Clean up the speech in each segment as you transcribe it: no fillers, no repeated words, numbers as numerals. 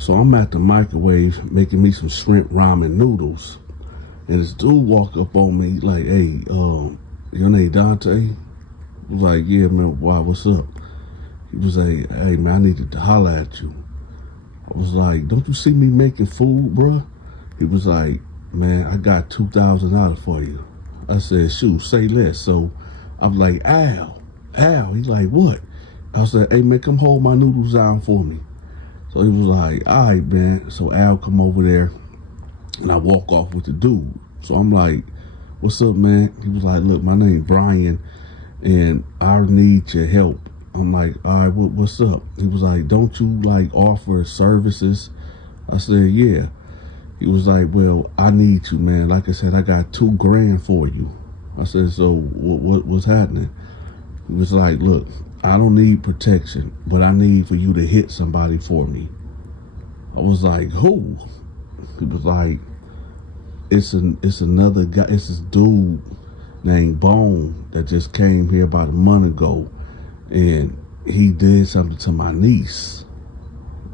So I'm at the microwave making me some shrimp ramen noodles. And this dude walk up on me like, hey, your name Dante? I was like, yeah, man, why, what's up? He was like, hey, man, I needed to holler at you. I was like, don't you see me making food, bruh? He was like, man, I got $2,000 for you. I said, shoot, say less. So I was like, Al. He's like, what? I said, hey, man, come hold my noodles down for me. So he was like, all right, man. So Al come over there, and I walk off with the dude. So I'm like, what's up, man? He was like, look, my name Brian, and I need your help. I'm like, all right, what's up? He was like, don't you, like, offer services? I said, yeah. He was like, well, I need you, man. Like I said, I got $2,000 for you. I said, so what's happening? He was like, look, I don't need protection, but I need for you to hit somebody for me. I was like, who? He was like, it's another guy. It's this dude named Bone that just came here about a month ago, and he did something to my niece.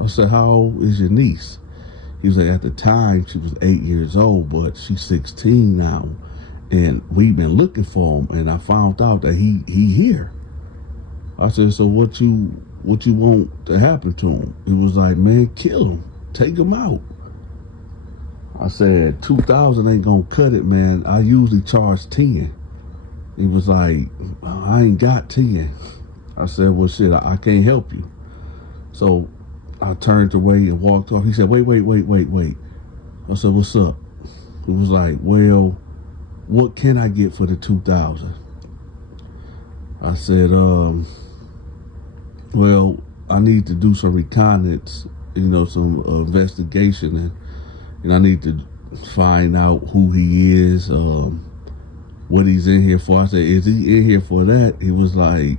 I said, how old is your niece? He was like, at the time she was 8 years old, but she's 16 now, and we've been looking for him, and I found out that he here. I said, so what you want to happen to him? He was like, man, kill him, take him out. I said, 2,000 ain't gonna cut it, man. I usually charge 10. He was like, I ain't got 10. I said, well, shit, I can't help you. So I turned away and walked off. He said, wait. I said, what's up? He was like, well, what can I get for the 2,000? I said, well, I need to do some reconnaissance, some investigation, and I need to find out who he is, what he's in here for. I said, is he in here for that? He was like,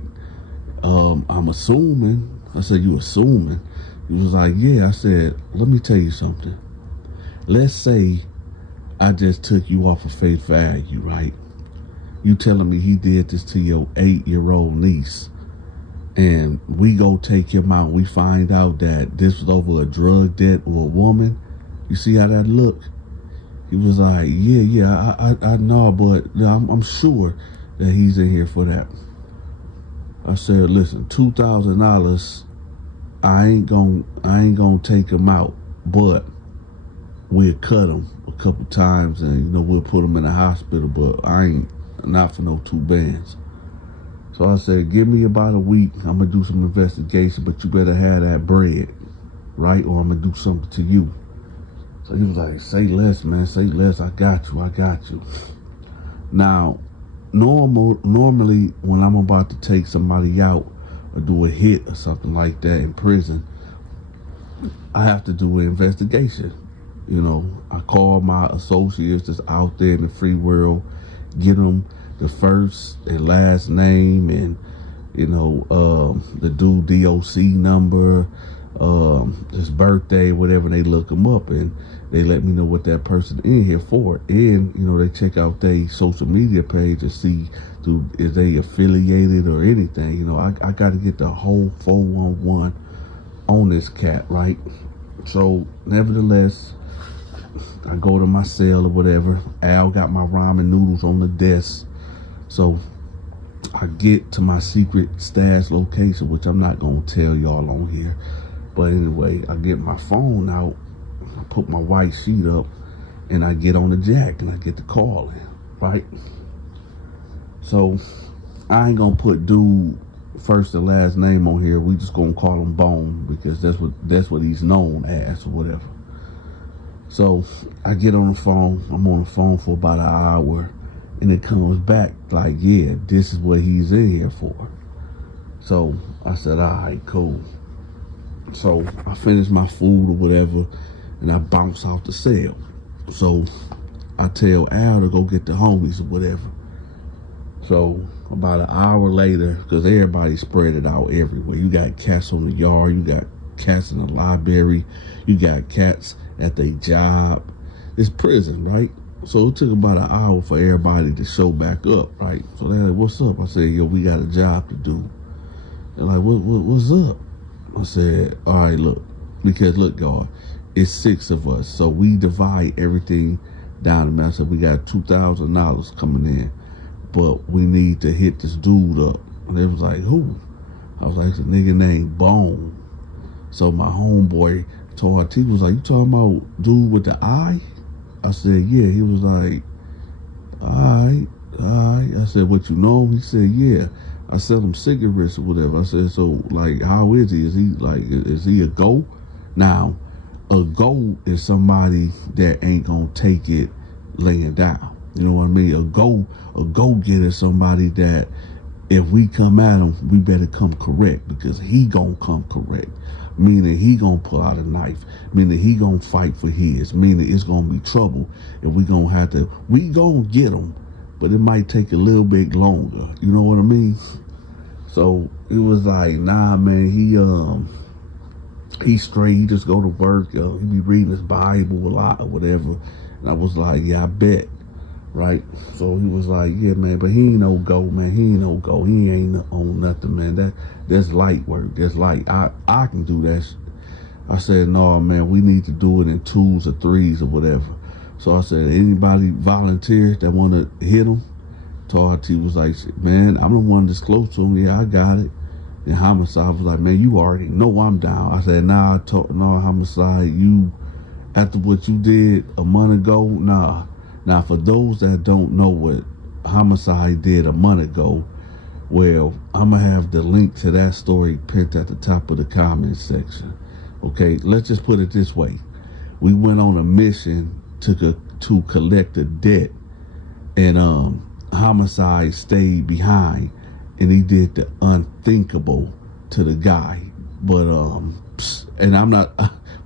I'm assuming. I said, you assuming? He was like, yeah. I said, let me tell you something. Let's say I just took you off of face value, right? You telling me he did this to your 8-year-old niece, and we go take him out. We find out that this was over a drug debt or a woman. You see how that look? He was like, yeah, I know, but I'm sure that he's in here for that. I said, listen, $2,000, I ain't gonna take him out, but we'll cut him a couple times, and we'll put him in the hospital, but I ain't not for no 2 bands. So I said, give me about a week. I'm gonna do some investigation, but you better have that bread, right? Or I'm gonna do something to you. So he was like, say less, man, say less. I got you. Now, normally when I'm about to take somebody out or do a hit or something like that in prison, I have to do an investigation. I call my associates that's out there in the free world, get them the first and last name, and the dude DOC number, his birthday, whatever. They look them up and they let me know what that person in here for, and they check out their social media page and see is they affiliated or anything. I got to get the whole 411 on this cat, right? So nevertheless, I go to my cell or whatever. Al got my ramen noodles on the desk. So I get to my secret stash location, which I'm not going to tell y'all on here. But anyway, I get my phone out, I put my white sheet up, and I get on the jack, and I get the call in, right? So I ain't going to put dude first and last name on here. We just going to call him Bone, because that's what he's known as or whatever. So I get on the phone. I'm on the phone for about an hour, and it comes back like, yeah, this is what he's in here for. So I said, all right, cool. So I finish my food or whatever, and I bounce out the cell. So I tell Al to go get the homies or whatever. So about an hour later, because everybody spread it out everywhere. You got cats on the yard, you got cats in the library, you got cats at their job. It's prison, right? So it took about an hour for everybody to show back up, right? So they're like, what's up? I said, yo, we got a job to do. They're like, what's up? I said, all right, look, Because look, God, it's 6 of us, so we divide everything down the middle. So we got $2,000 coming in, but we need to hit this dude up. And they was like, who? I was like, it's a nigga named Bone. So my homeboy told T was like, you talking about dude with the eye? I said, yeah. He was like, all right. I said, what, you know him? He said, yeah. I sell him cigarettes or whatever. I said, so like, how is he? Is he a GO? Now, a GO is somebody that ain't gonna take it laying down. You know what I mean? A go-getter is somebody that if we come at him, we better come correct, because he gonna come correct. Meaning he gonna pull out a knife. Meaning he gonna fight for his. Meaning it's gonna be trouble, and we gonna get him, but it might take a little bit longer. You know what I mean? So it was like, nah, man, he's straight. He just go to work. He be reading his Bible a lot or whatever. And I was like, yeah, I bet. Right? So he was like, yeah, man, but he ain't no go, man. He ain't no go. He ain't on nothing, man. That's light work. That's light. I can do that. I said, no, man, we need to do it in 2s or 3s or whatever. So I said, anybody volunteer that want to hit him? T was like, man, I'm the one that's close to him. Yeah, I got it. And Homicide was like, man, you already know I'm down. I said, nah, no, Homicide, you, after what you did a month ago, nah. Now, for those that don't know what Homicide did a month ago, well, I'm going to have the link to that story pinned at the top of the comment section. Okay, let's just put it this way. We went on a mission to collect a debt, and Homicide stayed behind, and he did the unthinkable to the guy. But, and I'm not,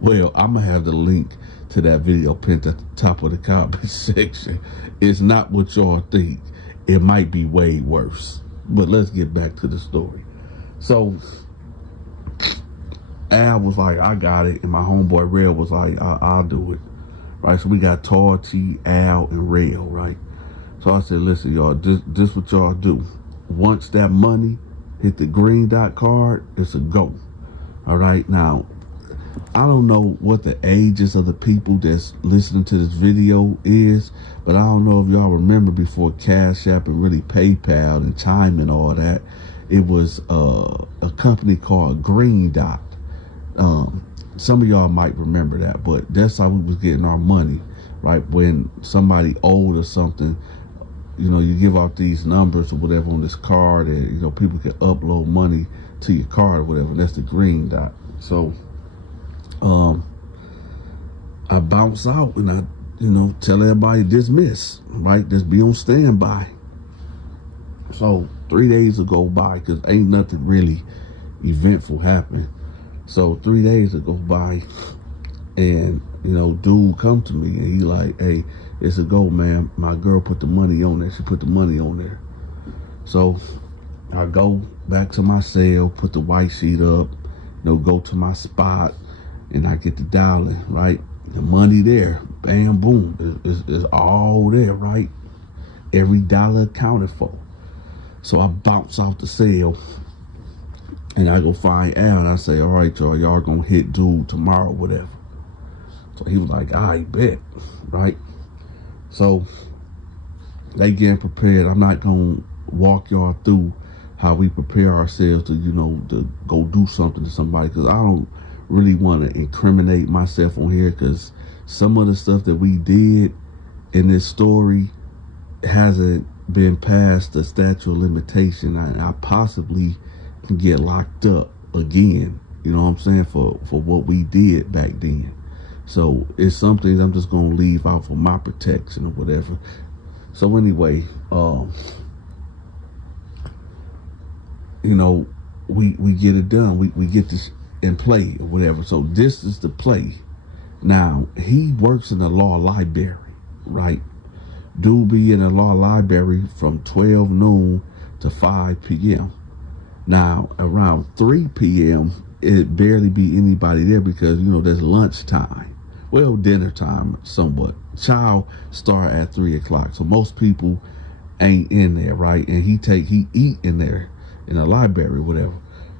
well, I'm going to have the link to that video pinned at the top of the comment section. It's not what y'all think. It might be way worse. But let's get back to the story. So Al was like, I got it. And my homeboy Rail was like, I'll do it. Right? So we got T, Al, and Rail, right? So I said, listen, y'all, this what y'all do. Once that money hit the green dot card, it's a go. All right? Now, I don't know what the ages of the people that's listening to this video is, but I don't know if y'all remember before Cash App and really PayPal and Chime and all that, it was a company called Green Dot. Some of y'all might remember that, but that's how we was getting our money, right? When somebody owed or something, you know, you give out these numbers or whatever on this card, and, you know, people can upload money to your card or whatever. That's the Green Dot. So I bounce out and I, you know, tell everybody dismiss, right? Just be on standby. So 3 days will go by because ain't nothing really eventful happening. So 3 days will go by, and, you know, dude come to me and he like, hey, it's a go, man. My girl put the money on there. She put the money on there. So I go back to my cell, put the white sheet up, you know, go to my spot, and I get the dialing, right? The money there, bam, boom, it's all there, right? Every dollar accounted for. So I bounce off the cell, and I go find Al, and I say, all right, y'all gonna hit dude tomorrow, whatever. So he was like, I bet, right? So they getting prepared. I'm not gonna walk y'all through how we prepare ourselves to, you know, to go do something to somebody, because I don't really want to incriminate myself on here, because some of the stuff that we did in this story hasn't been past the statute of limitation. I possibly can get locked up again, you know what I'm saying, for what we did back then. So it's some things I'm just gonna leave out for my protection or whatever. So anyway, you know, we get it done. We get this in play or whatever. So this is the play. Now, he works in the law library, right? Dude be in the law library from 12 noon to 5 p.m. Now, around 3 p.m., it barely be anybody there because, you know, there's lunchtime. Well, dinner time somewhat. Chow start at 3 o'clock. So most people ain't in there, right? And he eat in there in the library, whatever.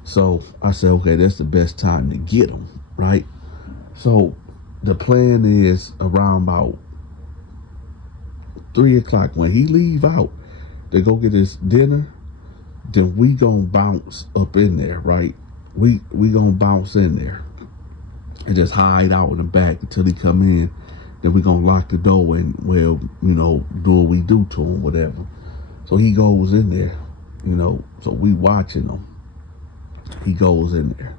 So I said, okay, that's the best time to get him, right? So the plan is around about 3 o'clock when he leave out to go get his dinner, then we gonna bounce up in there, right? We gonna bounce in there and just hide out in the back until he come in. Then we gonna lock the door and, well, do what we do to him, whatever. So he goes in there, so we watching him. He goes in there,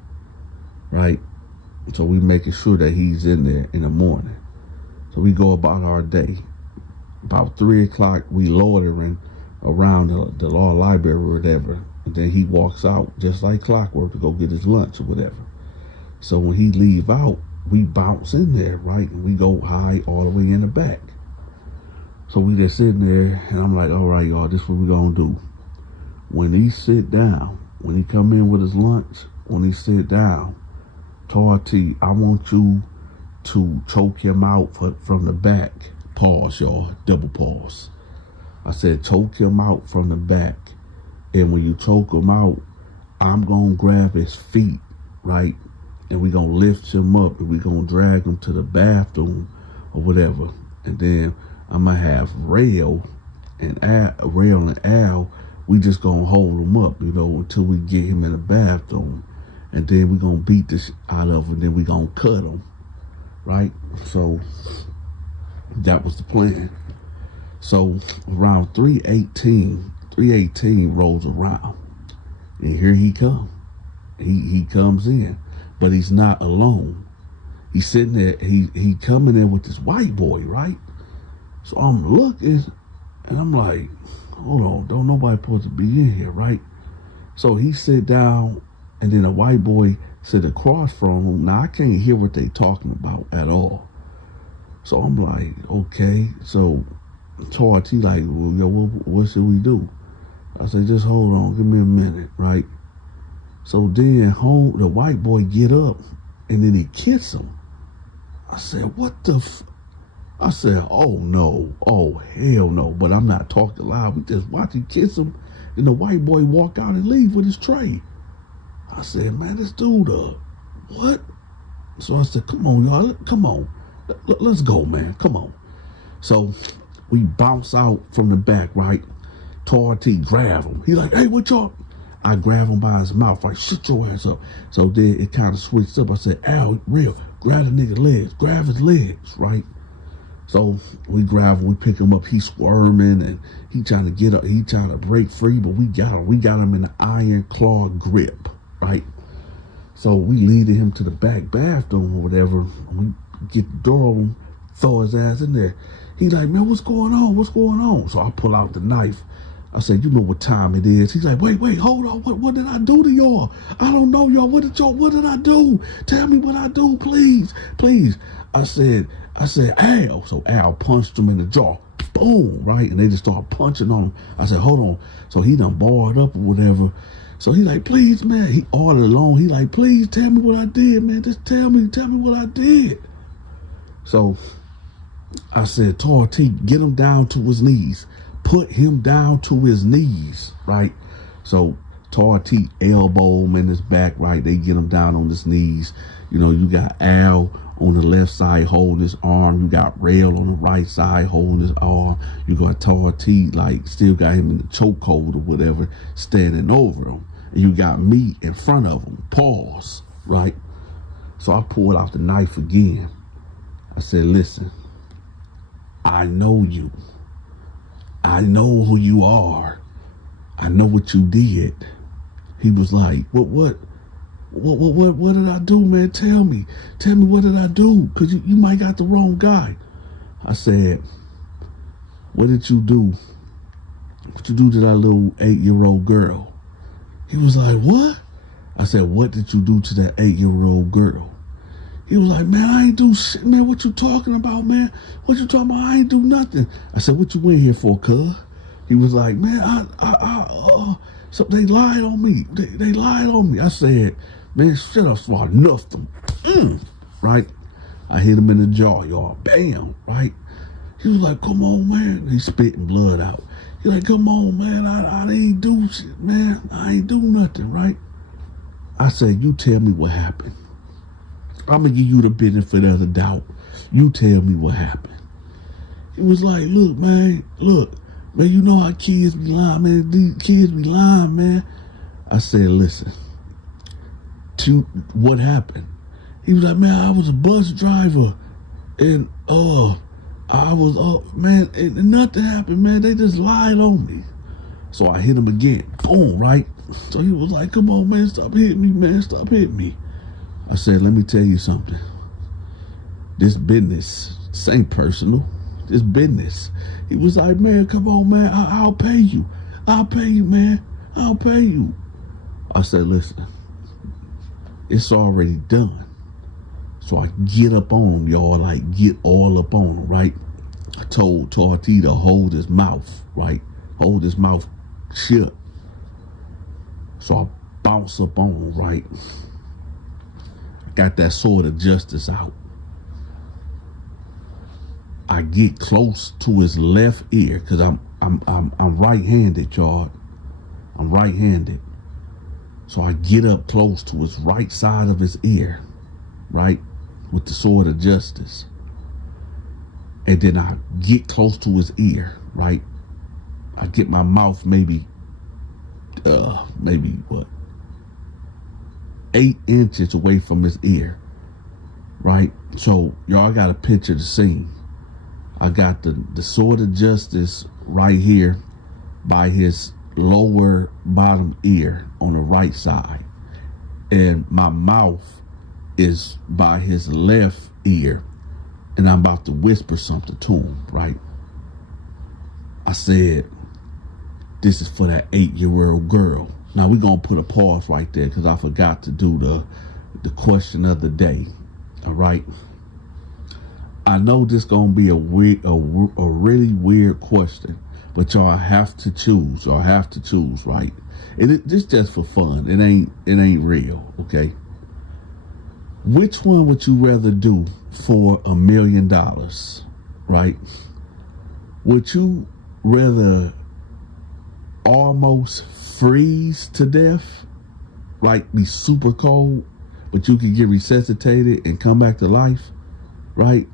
right? So we making sure that he's in there in the morning. So we go about our day. About 3 o'clock, we loitering around the law library or whatever. And then he walks out just like clockwork to go get his lunch or whatever. So when he leave out, we bounce in there, right? And we go hide all the way in the back. So we just sitting there, and I'm like, all right, y'all, this is what we gonna do. When he sit down, when he come in with his lunch, when he sit down, T, I want you to choke him out from the back. Pause, y'all, double pause. I said, choke him out from the back. And when you choke him out, I'm gonna grab his feet, right? And we gonna lift him up and we gonna drag him to the bathroom or whatever. And then I'm gonna have Rail and Al, we just gonna hold him up, until we get him in the bathroom. And then we gonna beat this out of him, and then we gonna cut him, right? So that was the plan. So around 3:18 rolls around, and here he comes. He comes in. But he's not alone. He's sitting there, he coming in with this white boy, right? So I'm looking, and I'm like, hold on, don't nobody supposed to be in here, right? So he sit down, and then a white boy sit across from him. Now I can't hear what they talking about at all. So I'm like, okay. So T like, well, yo, what should we do? I said, just hold on, give me a minute, right? So then the white boy get up and then he kiss him. I said, what the I said, oh no, oh hell no. But I'm not talking loud. We just watch him kiss him and the white boy walk out and leave with his tray. I said, man, this dude what? So I said, come on, y'all, come on. Let's go, man, come on. So we bounce out from the back, right? T grab him. He like, hey, what y'all? I grab him by his mouth, like, shut your ass up. So then it kind of switched up. I said, Al, Real, grab the nigga legs, grab his legs, right? So we grab him, we pick him up. He's squirming and he trying to get up. He trying to break free, but we got him. We got him in the iron claw grip, right? So we leaded him to the back bathroom or whatever. And we get the door open, throw his ass in there. He like, man, what's going on? What's going on? So I pull out the knife. I said, you know what time it is. He's like, wait, hold on. What did I do to y'all? I don't know, y'all. What did I do? Tell me what I do, please. I said, Al. So Al punched him in the jaw. Boom, right? And they just started punching on him. I said, hold on. So he done barred up or whatever. So he like, please, man. He all alone. He like, please tell me what I did, man. Just tell me what I did. So I said, T, get him down to his knees. Put him down to his knees, right? So T elbow him in his back, right? They get him down on his knees. You got Al on the left side holding his arm. You got Rail on the right side holding his arm. You got T like still got him in the chokehold or whatever, standing over him. And you got me in front of him. Pause, right? So I pulled out the knife again. I said, listen, I know you. I know who you are. I know what you did. He was like, what did I do, man? Tell me what did I do? Because you might got the wrong guy. I said, what did you do? What you do to that little 8-year-old girl? He was like, what? I said, what did you do to that 8-year-old girl? He was like, man, I ain't do shit, man. What you talking about, man? What you talking about? I ain't do nothing. I said, what you in here for, cuz? He was like, man, so they lied on me. They lied on me. I said, man, shut up, so I nuffed him. Right? I hit him in the jaw, y'all. Bam, right? He was like, come on, man. He spitting blood out. He like, come on, man. I ain't do shit, man. I ain't do nothing, right? I said, you tell me what happened. I'm going to give you the benefit of the doubt. You tell me what happened. He was like, look, man, you know how kids be lying, man. These kids be lying, man. I said, listen, what happened? He was like, man, I was a bus driver, and I was, man, and nothing happened, man. They just lied on me. So I hit him again. Boom, right? So he was like, come on, man, stop hitting me, man. Stop hitting me. I said, let me tell you something. This business, this ain't personal. This business. He was like, man, come on, man. I'll pay you. I'll pay you, man. I'll pay you. I said, listen, it's already done. So I get up on him, y'all, like get all up on him, right? I told Torty to hold his mouth, right? Hold his mouth shut. So I bounce up on him, right? Got that sword of justice out. I get close to his left ear because I'm right-handed, y'all. I'm right-handed. So I get up close to his right side of his ear, right, with the sword of justice. And then I get close to his ear, right? I get my mouth maybe 8 inches away from his ear, right? So y'all got to picture the scene. I got the sword of justice right here by his lower bottom ear on the right side. And my mouth is by his left ear. And I'm about to whisper something to him, right? I said, this is for that 8-year-old girl. Now we're going to put a pause right there because I forgot to do the question of the day, all right? I know this gonna be a really weird question, but y'all have to choose. Y'all have to choose, right? This just for fun. It ain't real, okay? Which one would you rather do for $1 million, right? Would you rather almost freeze to death, like be super cold, but you could get resuscitated and come back to life, right?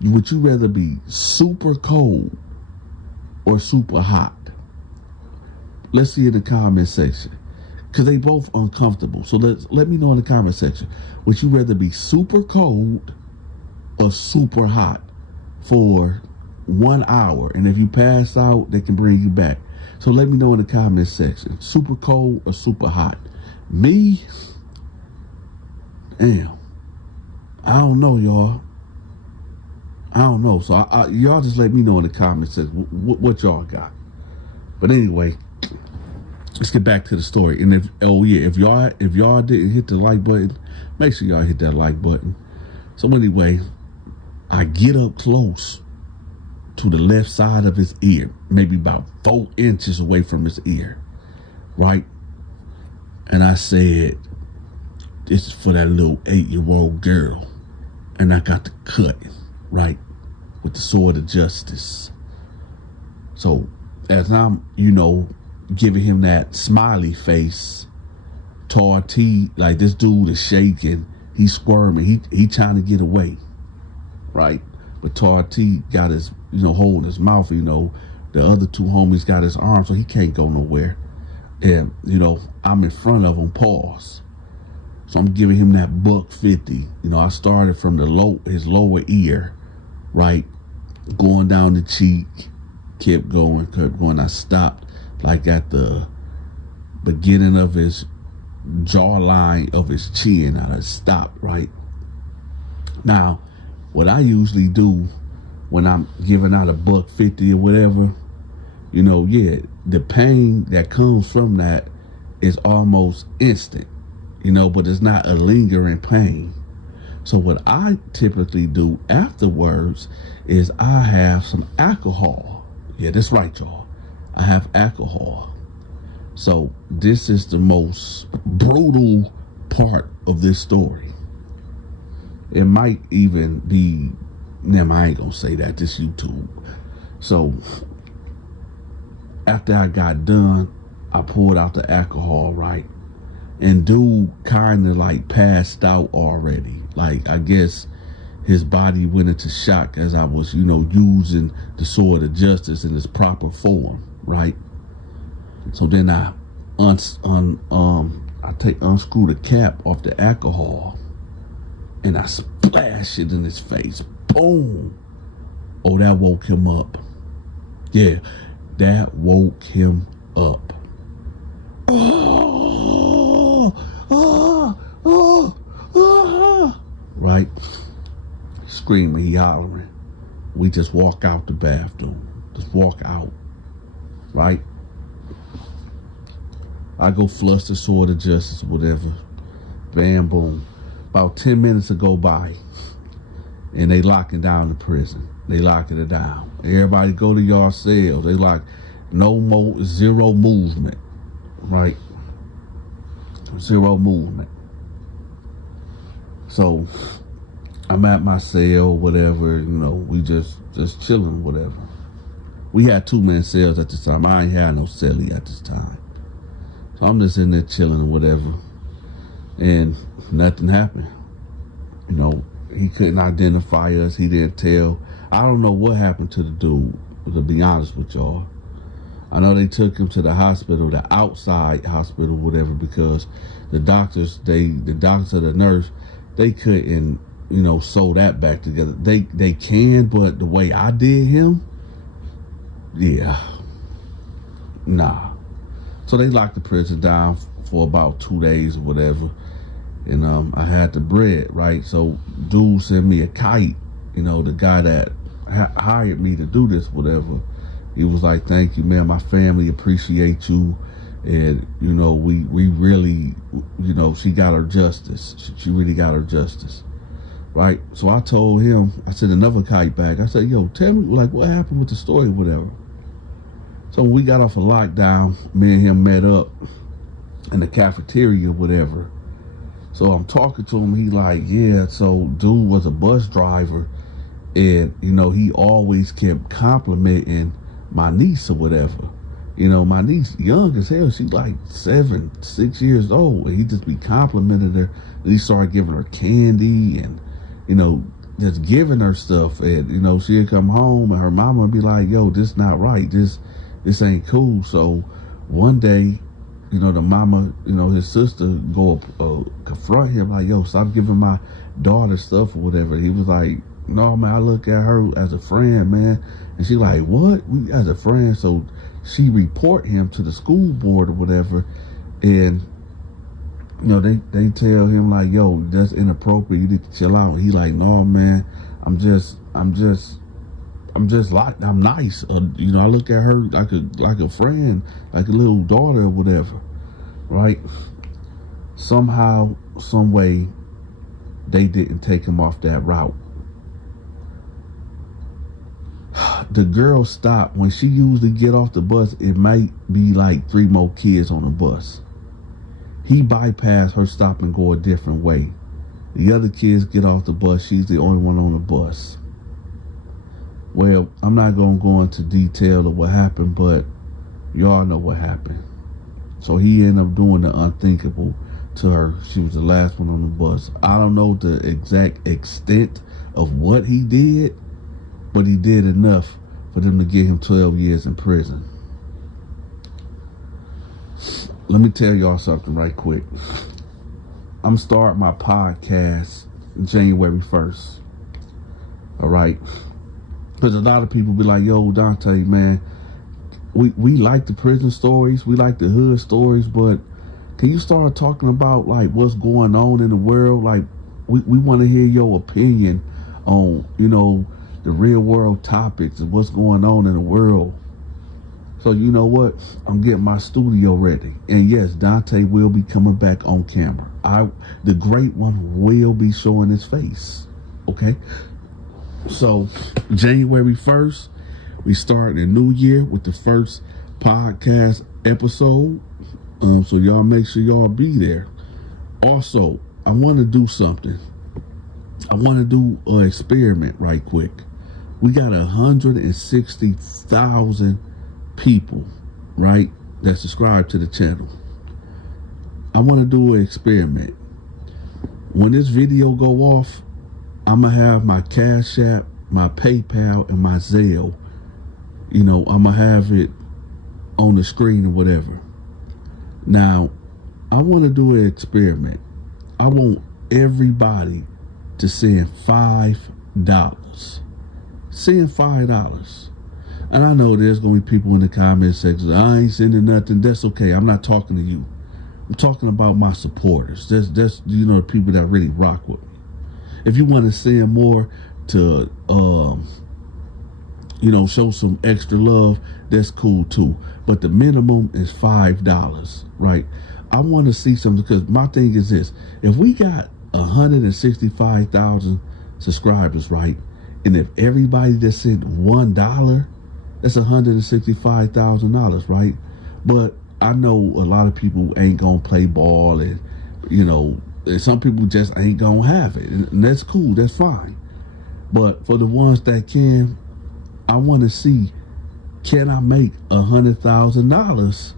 Would you rather be super cold or super hot? Let's see in the comment section, because they both uncomfortable. So let me know in the comment section. Would you rather be super cold or super hot for 1 hour? And if you pass out, they can bring you back. So let me know in the comment section. Super cold or super hot? Me? Damn. I don't know, y'all. I don't know. So y'all just let me know in the comments what y'all got. But anyway, let's get back to the story. And if y'all didn't hit the like button, make sure y'all hit that like button. So anyway, I get up close to the left side of his ear, maybe about 4 inches away from his ear, right? And I said, this is for that little 8-year-old girl. And I got the cut, right, with the sword of justice. So as I'm, giving him that smiley face, Torty, like this dude is shaking, he's squirming, he trying to get away, right? But Torty got his, holding his mouth, the other 2 homies got his arm, so he can't go nowhere. And, I'm in front of him, pause. So I'm giving him that $150. I started from his lower ear, right? Going down the cheek, kept going. I stopped like at the beginning of his jawline of his chin. I stopped, right? Now, what I usually do when I'm giving out $150 or whatever, the pain that comes from that is almost instant. But it's not a lingering pain. So what I typically do afterwards is I have some alcohol. Yeah, that's right, y'all. I have alcohol. So this is the most brutal part of this story. It might even be, I ain't gonna say that, this YouTube. So after I got done, I pulled out the alcohol, right? And dude kind of like passed out already. Like, I guess his body went into shock as I was, using the sword of justice in its proper form, right? So then I unscrew the cap off the alcohol and I splash it in his face. Boom. Oh, that woke him up. Yeah, that woke him up. Right? Screaming, he hollering. We just walk out the bathroom. Just walk out. Right? I go flush the sword of justice, whatever. Bam, boom. About 10 minutes to go by. And they locking down the prison. They locking it down. Everybody go to your cells. They like, no more, zero movement. Right? Zero movement. So I'm at my cell, whatever, we just chilling, whatever. We had 2-man cells at this time. I ain't had no cellie at this time. So I'm just in there chilling or whatever. And nothing happened. He couldn't identify us. He didn't tell. I don't know what happened to the dude, to be honest with y'all. I know they took him to the hospital, the outside hospital, whatever, because the doctors, the doctor or the nurse, they couldn't, sew that back together. They can, but the way I did him, yeah, nah. So they locked the prison down for about 2 days or whatever. And I had the bread, right? So dude sent me a kite, the guy that hired me to do this, whatever. He was like, thank you, man. My family appreciate you. And, we really, she got her justice. She really got her justice. Right? So I told him, I sent another kite back. I said, yo, tell me, like, what happened with the story, whatever. So when we got off of lockdown, me and him met up in the cafeteria, whatever. So I'm talking to him. He like, yeah, so dude was a bus driver. And, he always kept complimenting my niece or whatever. My niece, young as hell, she like 6 years old. And he just be complimenting her. And he started giving her candy and, just giving her stuff. And, she'd come home and her mama would be like, yo, this not right. This ain't cool. So one day, the mama, his sister go confront him like, yo, stop giving my daughter stuff or whatever. He was like, no, man, I look at her as a friend, man. And she like, what? We as a friend. So she report him to the school board or whatever. And, they tell him like, yo, that's inappropriate. You need to chill out. And he like, no, man, I'm nice. I look at her like a friend, like a little daughter or whatever, right? Somehow, some way, they didn't take him off that route. The girl stopped. When she usually get off the bus, it might be like 3 more kids on the bus. He bypassed her, stop and go a different way. The other kids get off the bus. She's the only one on the bus. Well, I'm not going to go into detail of what happened, but y'all know what happened. So he ended up doing the unthinkable to her. She was the last one on the bus. I don't know the exact extent of what he did, but he did enough for them to give him 12 years in prison. Let me tell y'all something right quick. I'm starting my podcast January 1st. All right? Because a lot of people be like, yo, Donta, man, we like the prison stories, we like the hood stories, but can you start talking about like what's going on in the world? Like we want to hear your opinion on, the real world topics and what's going on in the world. So you know what? I'm getting my studio ready. And yes, Donta will be coming back on camera. The great one will be showing his face. Okay? So January 1st, we start the new year with the first podcast episode. So y'all make sure y'all be there. Also, I want to do something. I want to do an experiment right quick. We got 160,000 people, right, that subscribe to the channel. I want to do an experiment. When this video go off, I'm going to have my Cash App, my PayPal, and my Zelle. I'm going to have it on the screen or whatever. Now, I want to do an experiment. I want everybody to send $5. Send $5. And I know there's going to be people in the comment section, I ain't sending nothing. That's okay. I'm not talking to you. I'm talking about my supporters. That's the people that really rock with me. If you want to send more to, show some extra love, that's cool too. But the minimum is $5, right? I want to see something, because my thing is this. If we got 165,000 subscribers, right? And if everybody just sent $1, that's $165,000, right? But I know a lot of people ain't gonna play ball, and some people just ain't gonna have it, and that's cool, that's fine. But for the ones that can, I want to see, can I make $100,000?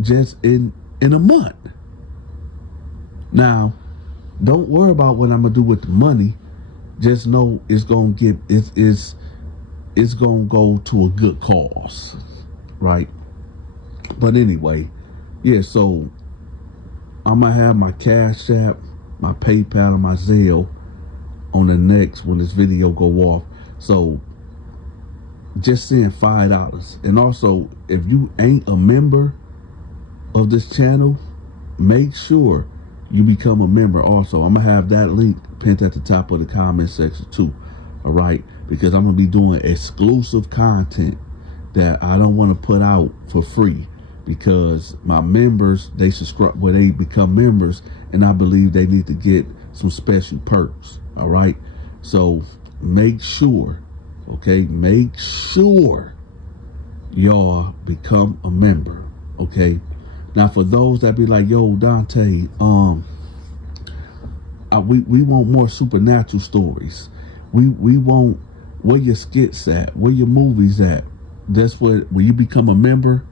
Just in a month. Now, don't worry about what I'm gonna do with the money. Just know it's gonna go to a good cause, right? But anyway, yeah. So I'm gonna have my Cash App, my PayPal, and my Zelle on the next when this video go off. So just send $5. And also, if you ain't a member of this channel, make sure you become a member also. I'm gonna have that link pinned at the top of the comment section too. All right, because I'm gonna be doing exclusive content that I don't want to put out for free, because my members, they subscribe, they become members, and I believe they need to get some special perks. All right, so make sure, make sure y'all become a member. Okay, now for those that be like, yo, Dante, we want more supernatural stories. We want where your skits at, where your movies at. That's what, when you become a member,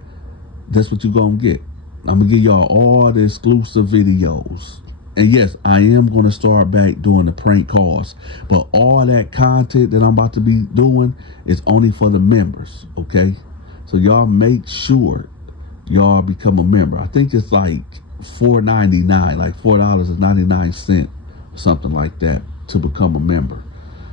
that's what you're gonna get. I'm gonna give y'all all the exclusive videos. And yes, I am gonna start back doing the prank calls, but all that content that I'm about to be doing is only for the members. Okay, so y'all make sure y'all become a member. I think it's like $4.99, like $4.99, something like that, to become a member.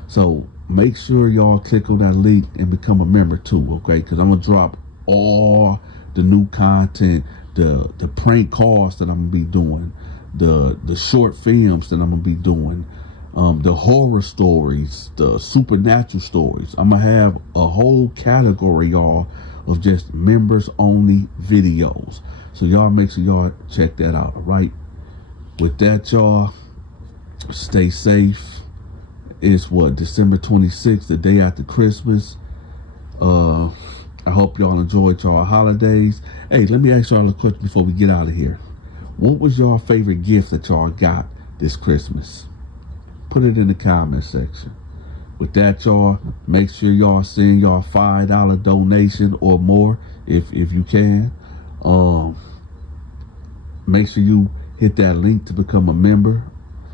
So make sure y'all click on that link and become a member too, okay? Because I'm gonna drop all the new content, the prank calls that I'm gonna be doing, the short films that I'm gonna be doing, the horror stories, the supernatural stories. I'm gonna have a whole category, y'all, of just members only videos. So y'all make sure y'all check that out. All right, with that, y'all, stay safe. It's December 26th, the day after Christmas. I hope y'all enjoyed y'all holidays. Hey, let me ask y'all a question before we get out of here. What was your favorite gift that y'all got this Christmas? Put it in the comment section. With that, y'all, make sure y'all send y'all $5 donation or more if you can. Make sure you hit that link to become a member,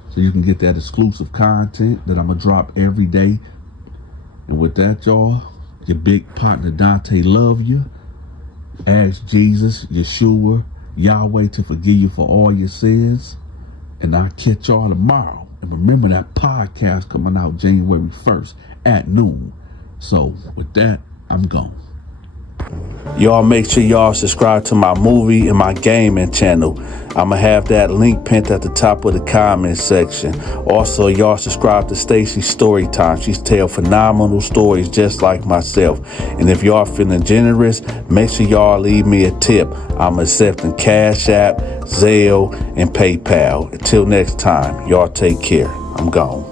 so you can get that exclusive content that I'm gonna drop every day. And with that, y'all, your big partner Dante love you. Ask Jesus, Yeshua, Yahweh to forgive you for all your sins. And I'll catch y'all tomorrow. And remember that podcast coming out January 1st at noon. So with that, I'm gone. Y'all make sure y'all subscribe to my movie and my gaming channel. I'ma have that link pinned at the top of the comment section. Also, y'all subscribe to Stacy's Storytime. She's tell phenomenal stories just like myself. And if y'all feeling generous, make sure y'all leave me a tip. I'm accepting Cash App, Zelle, and PayPal. Until next time, y'all take care. I'm gone.